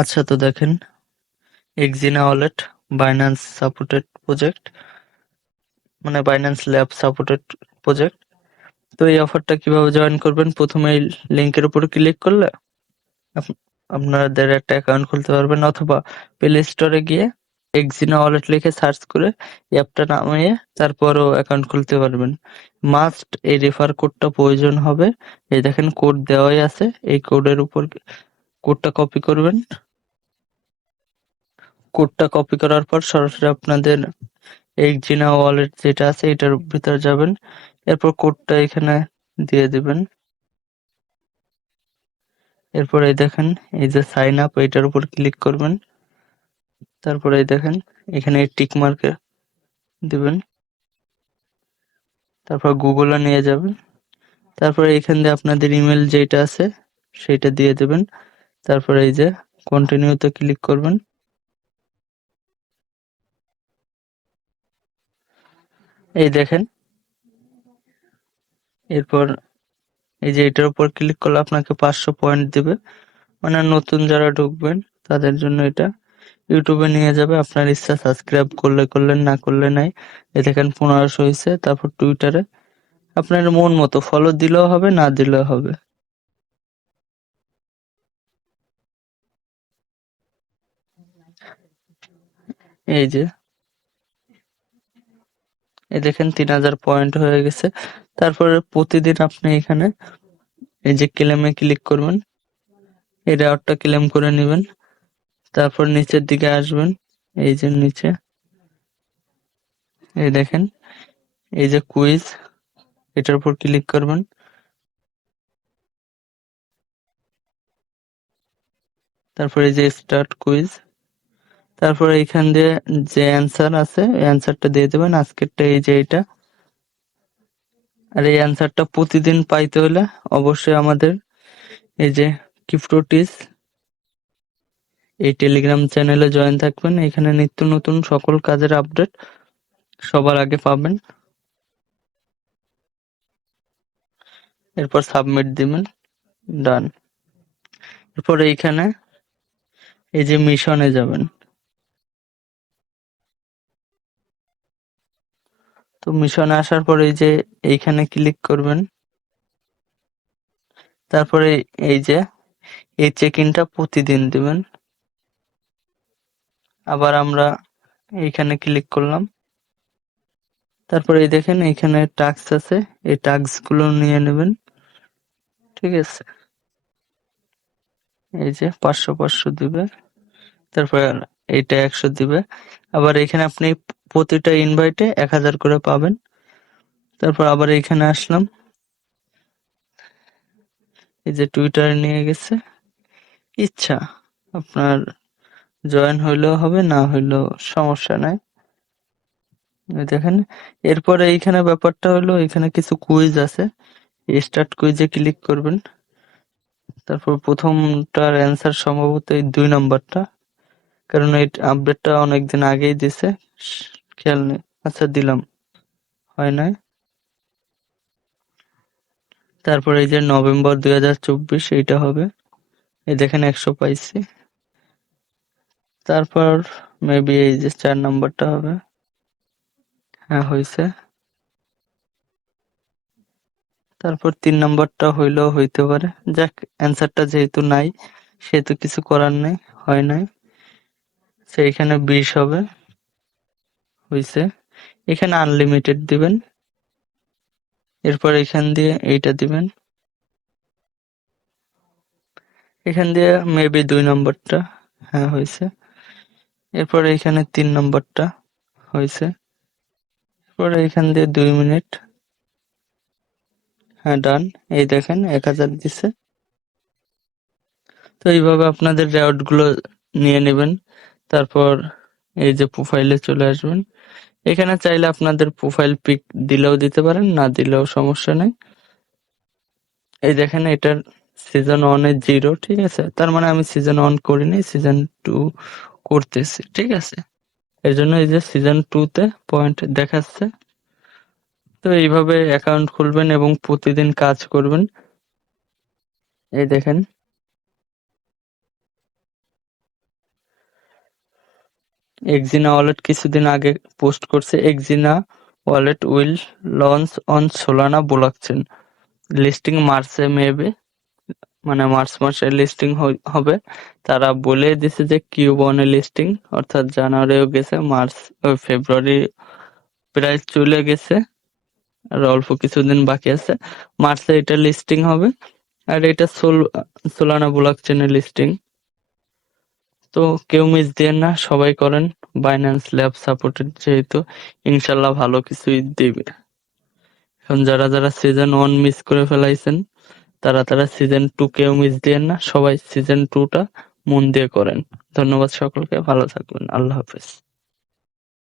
আচ্ছা, তো দেখেন, এক্সিনা ওয়ালেট বাইন্যান্স সাপোর্টেড প্রজেক্ট, মানে বাইন্যান্স ল্যাব সাপোর্টেড প্রজেক্ট। তো এই অফারটা কিভাবে জয়েন করবেন? প্রথমে এই লিঙ্কের উপর ক্লিক করলে আপনাদের একটা অ্যাকাউন্ট খুলতে পারবেন, অথবা প্লে স্টোরে গিয়ে এক্সিনা ওয়ালেট লিখে সার্চ করে অ্যাপটা নামিয়ে তারপরও অ্যাকাউন্ট খুলতে পারবেন। মাস্ট এই রেফার কোডটা প্রয়োজন হবে। এই দেখেন, কোড দেওয়াই আছে। এই কোডের উপর কোডটা কপি করবেন। কোডটা কপি করার পর সরাসরি আপনাদের এক্সিনা ওয়ালেট যেটা আছে এটার ভিতরে যাবেন। এরপর কোডটা এখানে দিয়ে দিবেন। এরপর এই দেখেন, এই যে সাইন আপ, এইটার উপর ক্লিক করবেন। তারপরে এই দেখেন, এখানে টিক মার্কে দিবেন। তারপর গুগলে নিয়ে যাবেন। তারপরে এখান দিয়ে আপনাদের ইমেল যেটা আছে সেটা দিয়ে দেবেন। তারপরে এই যে কন্টিনিউতে ক্লিক করবেন। এই দেখেন, এরপর এই যে এটার উপর ক্লিক করলে আপনাকে 500 পয়েন্ট দিবে। মানে নতুন যারা ঢুকবেন তাদের জন্য এটা। ইউটিউবে নিয়ে যাবে, আপনার ইচ্ছা, সাবস্ক্রাইব করলে করলেন, না করলে নাই। এই দেখেন 1500 হয়েছে। তারপর টুইটারে আপনার মন মতো ফলো দিলেও হবে, না দিলেও হবে। এই যে এই দেখেন 3000 পয়েন্ট হয়ে গেছে। তারপরে প্রতিদিন আপনি এখানে এই যে ক্লেমে ক্লিক করবেন, এই রেওয়ার্ডটা ক্লেম করে নেবেন। তারপর নিচের দিকে আসবেন, এই যে নিচে এই দেখেন, এই যে কুইজ, এটার উপর ক্লিক করবেন। তারপর এই যে স্টার্ট কুইজ। তারপরে এইখান দিয়ে যে অ্যান্সার আছে এই অ্যান্সারটা দিয়ে দেবেন, আজকেরটা এই যে এটা। আর এই অ্যান্সারটা প্রতিদিন পাইতে হলে অবশ্যই আমাদের এই যে ক্রিপ্টোটিস এই টেলিগ্রাম চ্যানেলে জয়েন থাকবেন। এখানে নিত্য নতুন সকল কাজের আপডেট সবার আগে পাবেন। এরপর সাবমিট দিবেন, ডান। এরপর এইখানে এই যে মিশনে যাবেন। তো মিশনে আসার পর এই যে এইখানে ক্লিক করবেন। তারপরে এই যে এই চেক ইনটা প্রতিদিন দিবেন। আবার আমরা এইখানে ক্লিক করলাম। তারপরে এই দেখেন এইখানে টাস্ক আছে, এই টাস্ক গুলো নিয়ে নেবেন। ঠিক আছে, এই যে 500 দিবে। তারপর এইটা 100 দিবে। আবার এখানে আপনি প্রতিটা ইনভাইটে 1000 করে পাবেন। তারপর আবার এইখানে আসলাম, এই যে টুইটারে নিয়ে গেছে। ইচ্ছা আপনার জয়েন হইলেও হবে, না হইলেও সমস্যা নাই। এই দেখেন, এরপরে এইখানে ব্যাপারটা হলো এখানে কিছু কুইজ আছে। স্টার্ট কুইজে ক্লিক করবেন। তারপর প্রথমটার অ্যান্সার সম্ভবত এই 2 নাম্বারটা, কারণ এই আপডেটটা অনেকদিন আগেই দিছে, খেয়াল নেই। আচ্ছা, দিলাম, হয় নাই। তারপর এই যে নভেম্বর 2024 এইটা হবে। এই দেখেন 100 পাইছি। তারপর মেবি এই যে 4 নাম্বারটা হবে। হ্যাঁ, হয়েছে। তারপর 3 নাম্বারটা হইলেও হইতে পারে। যাক, অ্যান্সারটা যেহেতু নাই সেহেতু কিছু করার নেই, হয় নাই। সেইখানে 20 হবে, হইছে। এখানে আনলিমিটেড দিবেন। এরপর এখান দিয়ে এইটা দিবেন। এখান দিয়ে মেবি 2 নাম্বারটা, হ্যাঁ হয়েছে। এরপর এখানে 3 নাম্বারটা, হয়েছে। এরপর এখান দিয়ে 2 মিনিট, হ্যাঁ ডান। এই দেখেন 1000 দিছে। তো এইভাবে আপনাদের রেওয়ার্ড গুলো নিয়ে নেবেন। তারপর এই যে প্রোফাইলে চলে আসবেন। এখানে চাইলে আপনাদের প্রোফাইল পিক দিলেও দিতে পারেন, না দিলেও সমস্যা নাই। এই দেখেন, এটার সিজন 1 এ 0, ঠিক আছে? তার মানে আমি সিজন 1 করিনি, সিজন 2 করতেছি, ঠিক আছে? এর জন্য এই যে সিজন 2 তে পয়েন্ট দেখাচ্ছে। তো এইভাবে অ্যাকাউন্ট খুলবেন এবং প্রতিদিন কাজ করবেন। এই দেখেন, এক্সিনা ওয়ালেট কিছুদিন আগে পোস্ট করছে, Exina wallet will launch on Solana blockchain, listing মার্চে মেবি, মানে মার্চ মাসে লিস্টিং হবে। তারা বলে দিছে যে কিউ1 এ লিস্টিং, অর্থাৎ জানুয়ারিও গেছে, মার্চ ফেব্রুয়ারি প্রায় চলে গেছে, আর অল্প কিছুদিন বাকি আছে, মার্চে এটা লিস্টিং হবে। আর এটা সোলানা ব্লকচেনে লিস্টিং। তো কেউ মিস দিয়েন না, সবাই করেন। বাইন্যান্স ল্যাব সাপোর্টেড যেহেতু, ইনশাল্লাহ ভালো কিছুই দিবে। এখন যারা যারা সিজন 1 মিস করে ফেলাইছেন, তারা সিজন 2 কেউ মিস দিয়েন না, সবাই সিজন 2টা মন দিয়ে করেন। ধন্যবাদ সকলকে, ভালো থাকবেন, আল্লাহ হাফেজ।